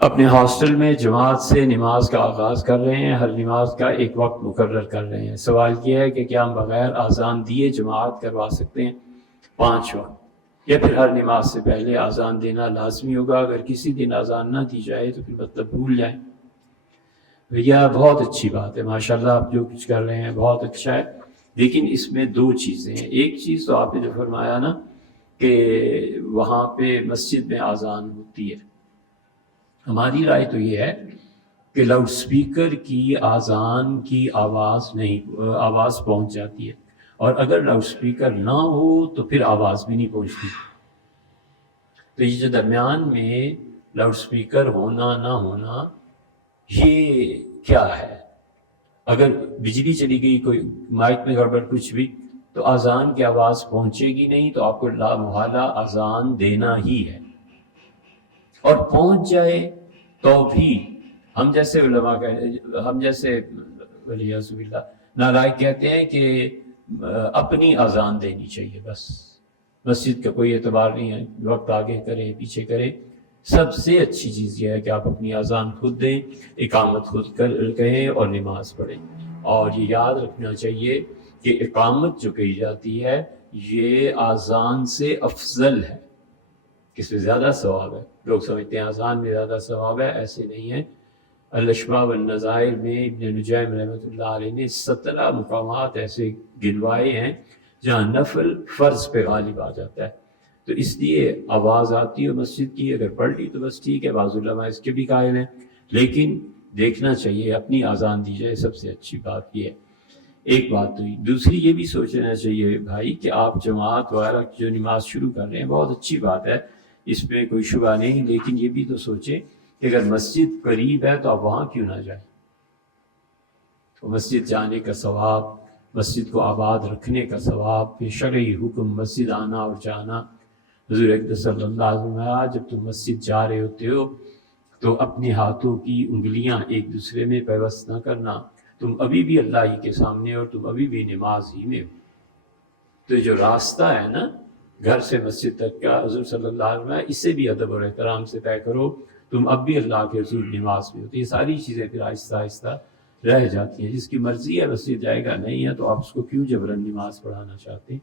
اپنے ہاسٹل میں جماعت سے نماز کا آغاز کر رہے ہیں، ہر نماز کا ایک وقت مقرر کر رہے ہیں۔ سوال یہ ہے کہ کیا ہم بغیر اذان دیے جماعت کروا سکتے ہیں 5 وقت، یا پھر ہر نماز سے پہلے اذان دینا لازمی ہوگا؟ اگر کسی دن اذان نہ دی جائے تو پھر مطلب بھول جائیں۔ بھیا بہت اچھی بات ہے، ماشاءاللہ آپ جو کچھ کر رہے ہیں بہت اچھا ہے، لیکن اس میں 2 چیزیں ہیں۔ ایک چیز تو آپ نے جو فرمایا نا کہ وہاں پہ مسجد میں اذان ہوتی ہے، ہماری رائے تو یہ ہے کہ لاؤڈ سپیکر کی اذان کی آواز پہنچ جاتی ہے، اور اگر لاؤڈ سپیکر نہ ہو تو پھر آواز بھی نہیں پہنچتی۔ تو یہ جو درمیان میں لاؤڈ سپیکر ہونا نہ ہونا، یہ کیا ہے؟ اگر بجلی چلی گئی، کوئی مائک میں گڑبڑ کچھ بھی، تو اذان کی آواز پہنچے گی نہیں، تو آپ کو لا محالہ اذان دینا ہی ہے۔ اور پہنچ جائے تو بھی ہم جیسے علماء ہم جیسے ولیعذ باللہ نالائق کہتے ہیں کہ اپنی اذان دینی چاہیے، بس مسجد کا کوئی اعتبار نہیں ہے، وقت آگے کرے پیچھے کرے۔ سب سے اچھی چیز یہ ہے کہ آپ اپنی اذان خود دیں، اقامت خود کہیں اور نماز پڑھیں۔ اور یہ یاد رکھنا چاہیے کہ اقامت جو کہی جاتی ہے یہ اذان سے افضل ہے، اس میں زیادہ ثواب ہے۔ لوگ سمجھتے ہیں اذان میں زیادہ ثواب ہے، ایسے نہیں ہے۔ الاشباح والنظائر میں ابن نجیم رحمۃ اللہ علیہ نے 17 مقامات ایسے گنوائے ہیں جہاں نفل فرض پہ غالب آ جاتا ہے۔ تو اس لیے آواز آتی ہے مسجد کی، اگر پڑھ لی تو بس ٹھیک ہے، بعض علماء اس کے بھی قائل ہیں، لیکن دیکھنا چاہیے اپنی اذان دی جائے، سب سے اچھی بات یہ ہے۔ ایک بات تو دوسری یہ بھی سوچنا چاہیے بھائی کہ آپ جماعت وغیرہ جو نماز شروع کر رہے ہیں بہت اچھی بات ہے، اس میں کوئی شبہ نہیں، لیکن یہ بھی تو سوچیں کہ اگر مسجد قریب ہے تو آپ وہاں کیوں نہ جائیں؟ تو مسجد جانے کا ثواب، مسجد کو آباد رکھنے کا ثواب، پھر شرعی حکم مسجد آنا اور جانا۔ حضور اکرم صلی اللہ علیہ وسلم نے جب تم مسجد جا رہے ہوتے ہو تو اپنے ہاتھوں کی انگلیاں ایک دوسرے میں پیوست نہ کرنا، تم ابھی بھی اللہ ہی کے سامنے اور تم ابھی بھی نماز ہی میں ہو۔ تو جو راستہ ہے نا گھر سے مسجد تک کا، حضور صلی اللہ علیہ وسلم اسے بھی ادب اور احترام سے طے کرو، تم اب بھی اللہ کے حضور نماز میں ہو۔ تو یہ ساری چیزیں پھر آہستہ آہستہ رہ جاتی ہیں۔ جس کی مرضی ہے مسجد جائے گا، نہیں ہے تو آپ اس کو کیوں جبرن نماز پڑھانا چاہتے ہیں؟